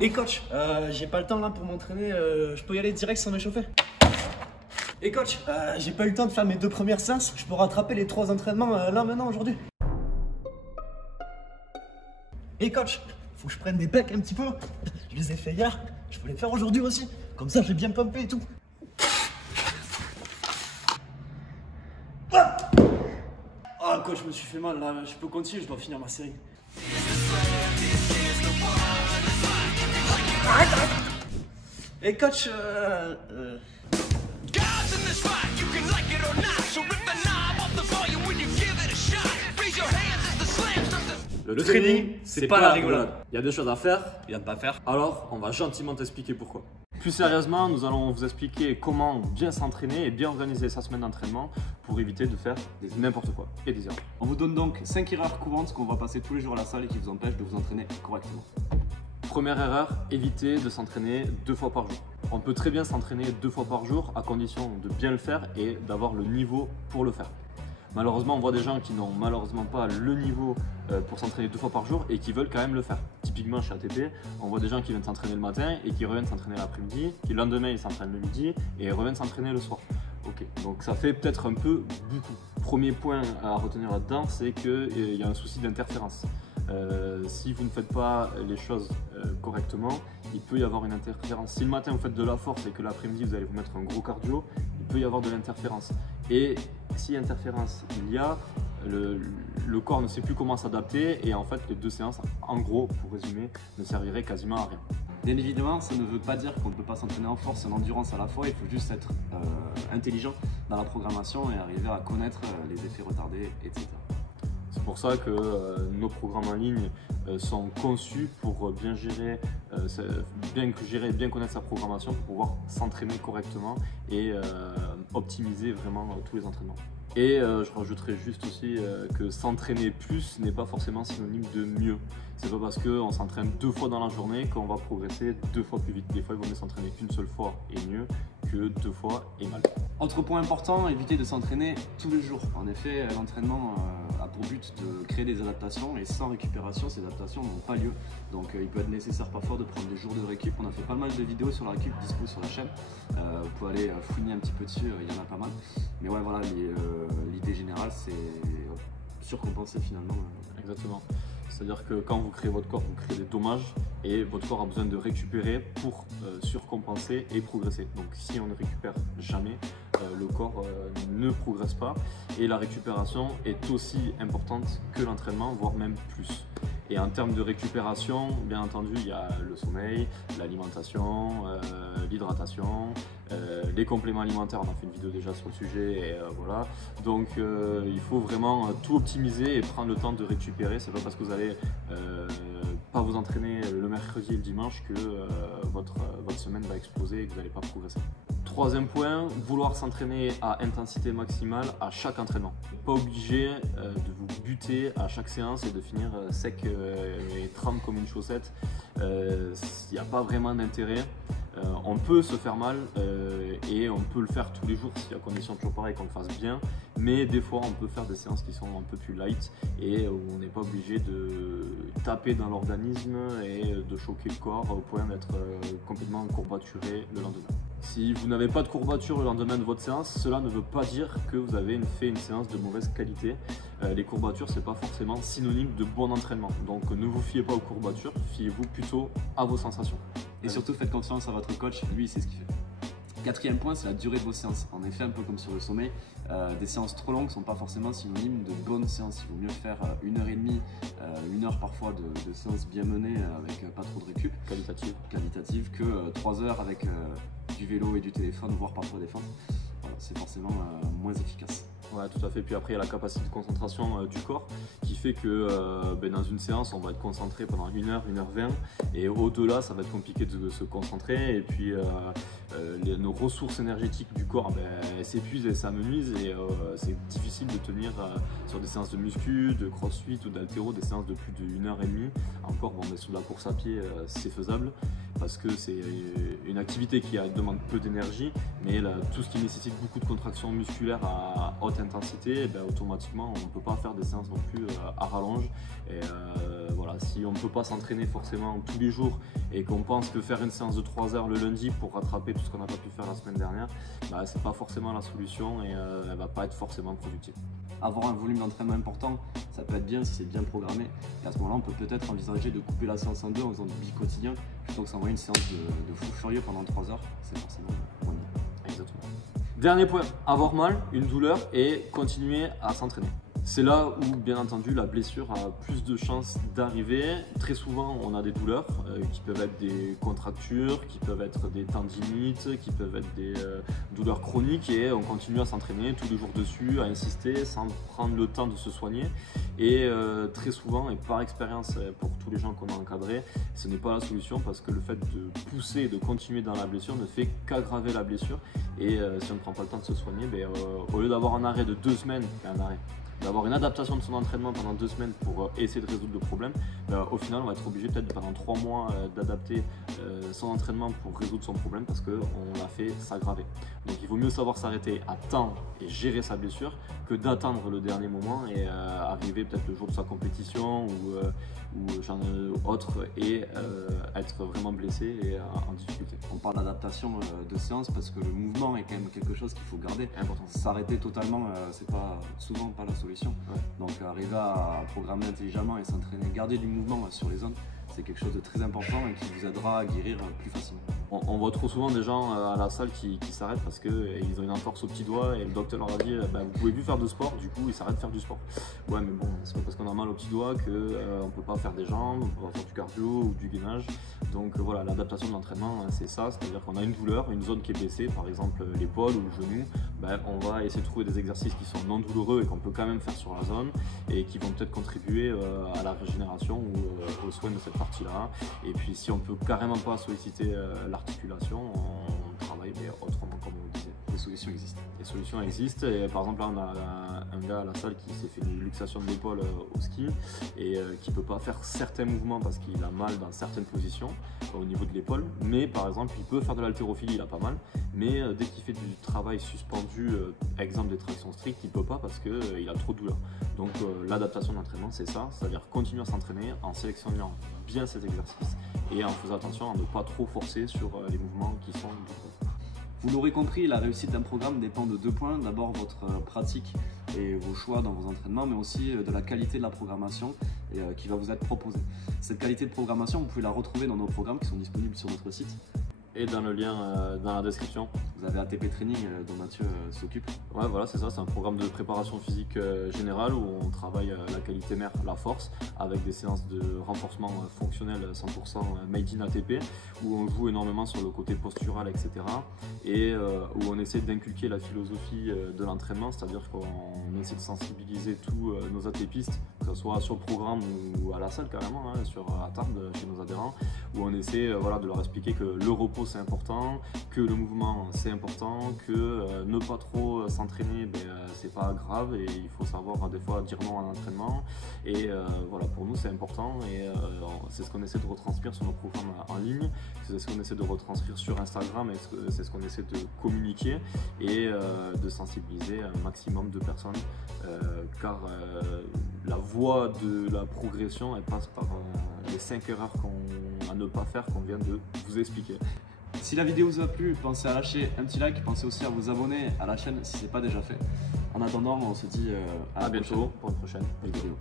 Et coach, j'ai pas le temps là pour m'entraîner, je peux y aller direct sans m'échauffer? Et coach, j'ai pas eu le temps de faire mes 2 premières séances, je peux rattraper les 3 entraînements là maintenant aujourd'hui. Et coach, faut que je prenne des pecs un petit peu, je les ai fait hier, je peux les faire aujourd'hui aussi, comme ça j'ai bien pumpé et tout. Ah coach, je me suis fait mal là, je peux continuer, je dois finir ma série. Et coach, Le training, c'est pas la rigolade. Il y a des choses à faire, il y a de pas faire. alors on va gentiment t'expliquer pourquoi. Plus sérieusement, nous allons vous expliquer comment bien s'entraîner et bien organiser sa semaine d'entraînement pour éviter de faire n'importe quoi et des erreurs. On vous donne donc 5 erreurs courantes qu'on va passer tous les jours à la salle et qui vous empêchent de vous entraîner correctement. Première erreur, éviter de s'entraîner 2 fois par jour. On peut très bien s'entraîner 2 fois par jour à condition de bien le faire et d'avoir le niveau pour le faire. Malheureusement, on voit des gens qui n'ont malheureusement pas le niveau pour s'entraîner 2 fois par jour et qui veulent quand même le faire. Typiquement chez ATP, on voit des gens qui viennent s'entraîner le matin et qui reviennent s'entraîner l'après-midi, qui le lendemain ils s'entraînent le midi et ils reviennent s'entraîner le soir. Ok, donc ça fait peut-être un peu beaucoup. Premier point à retenir là-dedans, c'est qu'il y a un souci d'interférence. Si vous ne faites pas les choses correctement, il peut y avoir une interférence. Si le matin vous faites de la force et que l'après-midi vous allez vous mettre un gros cardio, il peut y avoir de l'interférence. Et si interférence il y a, le corps ne sait plus comment s'adapter et en fait les 2 séances, en gros pour résumer, ne serviraient quasiment à rien. Bien évidemment, ça ne veut pas dire qu'on ne peut pas s'entraîner en force et en endurance à la fois, il faut juste être intelligent dans la programmation et arriver à connaître les effets retardés, etc. C'est pour ça que nos programmes en ligne sont conçus pour bien gérer, bien connaître sa programmation pour pouvoir s'entraîner correctement et optimiser vraiment tous les entraînements. Et je rajouterais juste aussi que s'entraîner plus n'est pas forcément synonyme de mieux. C'est pas parce qu'on s'entraîne 2 fois dans la journée qu'on va progresser 2 fois plus vite. Des fois, il vaut mieux s'entraîner qu'une seule fois et mieux que 2 fois et mal. Autre point important, éviter de s'entraîner tous les jours. En effet, l'entraînement a pour but de créer des adaptations et sans récupération, ces adaptations n'ont pas lieu. Donc il peut être nécessaire parfois de prendre des jours de récup. On a fait pas mal de vidéos sur la récup dispo sur la chaîne. Vous pouvez aller fouiner un petit peu dessus, il y en a pas mal. Mais ouais, voilà, l'idée générale, c'est surcompenser finalement. Exactement. C'est-à-dire que quand vous créez votre corps, vous créez des dommages et votre corps a besoin de récupérer pour surcompenser et progresser. Donc si on ne récupère jamais, le corps ne progresse pas et la récupération est aussi importante que l'entraînement, voire même plus. Et en termes de récupération, bien entendu, il y a le sommeil, l'alimentation, l'hydratation, les compléments alimentaires. On a fait une vidéo déjà sur le sujet et voilà. Donc il faut vraiment tout optimiser et prendre le temps de récupérer. C'est pas parce que vous allez pas vous entraîner le mercredi et le dimanche que votre semaine va exploser et que vous n'allez pas progresser. Troisième point, vouloir s'entraîner à intensité maximale à chaque entraînement. Pas obligé de vous buter à chaque séance et de finir sec et trempe comme une chaussette. Il n'y a pas vraiment d'intérêt. On peut se faire mal et on peut le faire tous les jours si à condition toujours pareil qu'on le fasse bien, mais des fois on peut faire des séances qui sont un peu plus light et où on n'est pas obligé de taper dans l'organisme et de choquer le corps au point d'être complètement courbaturé le lendemain. Si vous n'avez pas de courbature le lendemain de votre séance, cela ne veut pas dire que vous avez fait une séance de mauvaise qualité. Les courbatures, c'est pas forcément synonyme de bon entraînement. Donc ne vous fiez pas aux courbatures, fiez-vous plutôt à vos sensations. Et surtout, faites confiance à votre coach, lui il sait ce qu'il fait. Quatrième point, c'est la durée de vos séances. En effet, un peu comme sur le sommeil, des séances trop longues ne sont pas forcément synonymes de bonnes séances. Il vaut mieux faire 1h30, 1 heure parfois de séances bien menées avec pas trop de récup qualitative que 3 heures avec du vélo et du téléphone, voire parfois des feintes. Voilà, c'est forcément moins efficace. Ouais, tout à fait. Puis après, il y a la capacité de concentration du corps qui fait que dans une séance, on va être concentré pendant 1 heure, 1h20 et au-delà, ça va être compliqué de se concentrer et puis nos ressources énergétiques du corps s'épuisent et s'amenuisent et c'est difficile de tenir sur des séances de muscu, de crossfit ou d'haltéro, des séances de plus de 1h30. Encore, bon, mais sur de la course à pied, c'est faisable, parce que c'est une activité qui demande peu d'énergie, mais tout ce qui nécessite beaucoup de contractions musculaires à haute intensité, automatiquement on ne peut pas faire des séances non plus à rallonge. Et voilà, si on ne peut pas s'entraîner forcément tous les jours et qu'on pense que faire une séance de 3 heures le lundi pour rattraper tout ce qu'on n'a pas pu faire la semaine dernière, c'est pas forcément la solution et elle va pas être forcément productive. Avoir un volume d'entraînement important, ça peut être bien si c'est bien programmé. Et à ce moment-là, on peut peut-être envisager de couper la séance en deux en faisant du bi-quotidien plutôt que s'envoyer une séance de fou furieux pendant 3 heures. C'est forcément bon. Exactement. Dernier point, avoir mal, une douleur et continuer à s'entraîner. C'est là où, bien entendu, la blessure a plus de chances d'arriver. Très souvent, on a des douleurs qui peuvent être des contractures, qui peuvent être des tendinites, qui peuvent être des douleurs chroniques et on continue à s'entraîner tous les jours dessus, à insister sans prendre le temps de se soigner. Et très souvent, et par expérience pour tous les gens qu'on a encadrés, ce n'est pas la solution parce que le fait de pousser et de continuer dans la blessure ne fait qu'aggraver la blessure. Et si on ne prend pas le temps de se soigner, au lieu d'avoir un arrêt de 2 semaines, d'avoir une adaptation de son entraînement pendant 2 semaines pour essayer de résoudre le problème, au final on va être obligé peut-être pendant 3 mois d'adapter son entraînement pour résoudre son problème parce qu'on l'a fait s'aggraver. Donc il vaut mieux savoir s'arrêter à temps et gérer sa blessure que d'attendre le dernier moment et arriver peut-être le jour de sa compétition ou autre et être vraiment blessé et en difficulté. On parle d'adaptation de séance parce que le mouvement est quand même quelque chose qu'il faut garder. Important. S'arrêter totalement, c'est souvent pas la solution. Ouais. Donc arriver à programmer intelligemment et s'entraîner, garder du mouvement sur les zones, c'est quelque chose de très important et qui vous aidera à guérir plus facilement. On voit trop souvent des gens à la salle qui s'arrêtent parce qu'ils ont une entorse au petit doigt et le docteur leur a dit vous pouvez plus faire de sport, du coup ils s'arrêtent de faire du sport. Ouais mais bon, c'est pas parce qu'on a mal au petit doigt qu'on peut pas faire des jambes, on peut pas faire du cardio ou du gainage. Donc voilà, l'adaptation de l'entraînement c'est ça, c'est-à-dire qu'on a une douleur, une zone qui est blessée, par exemple l'épaule ou le genou, on va essayer de trouver des exercices qui sont non douloureux et qu'on peut quand même faire sur la zone et qui vont peut-être contribuer à la régénération ou aux soins de cette partie-là. Et puis si on peut carrément pas solliciter l'articulation, on travaille autrement comme on le disait. Les solutions existent. Les solutions existent et par exemple là on a un gars à la salle qui s'est fait une luxation de l'épaule au ski et qui peut pas faire certains mouvements parce qu'il a mal dans certaines positions au niveau de l'épaule, mais par exemple il peut faire de l'haltérophilie, il a pas mal, mais dès qu'il fait du travail suspendu, exemple des tractions strictes, il peut pas parce qu'il a trop de douleur. Donc l'adaptation de l'entraînement c'est ça, c'est-à-dire continuer à s'entraîner en sélectionnant bien ses exercices et en faisant attention à ne pas trop forcer sur les mouvements qui sont douloureux. Vous l'aurez compris, la réussite d'un programme dépend de 2 points. D'abord votre pratique et vos choix dans vos entraînements, mais aussi de la qualité de la programmation qui va vous être proposée. Cette qualité de programmation, vous pouvez la retrouver dans nos programmes qui sont disponibles sur notre site. Et dans le lien dans la description. Vous avez ATP Training dont Mathieu s'occupe. Ouais, voilà, c'est ça, c'est un programme de préparation physique générale où on travaille la qualité mère, la force, avec des séances de renforcement fonctionnel 100% made in ATP, où on joue énormément sur le côté postural, etc. Et où on essaie d'inculquer la philosophie de l'entraînement, c'est-à-dire qu'on essaie de sensibiliser tous nos ATPistes, que ce soit sur le programme ou à la salle carrément, à table chez nos adhérents, où on essaie de leur expliquer que le repos c'est important, que le mouvement c'est important, que ne pas trop s'entraîner c'est pas grave et il faut savoir des fois dire non à l'entraînement et voilà, pour nous c'est important et c'est ce qu'on essaie de retranscrire sur nos programmes en ligne, c'est ce qu'on essaie de retranscrire sur Instagram et c'est ce qu'on essaie de communiquer et de sensibiliser un maximum de personnes car la voie de la progression elle passe par les 5 erreurs à ne pas faire qu'on vient de vous expliquer. Si la vidéo vous a plu, pensez à lâcher un petit like, pensez aussi à vous abonner à la chaîne si ce n'est pas déjà fait. En attendant, on se dit à bientôt pour une prochaine vidéo.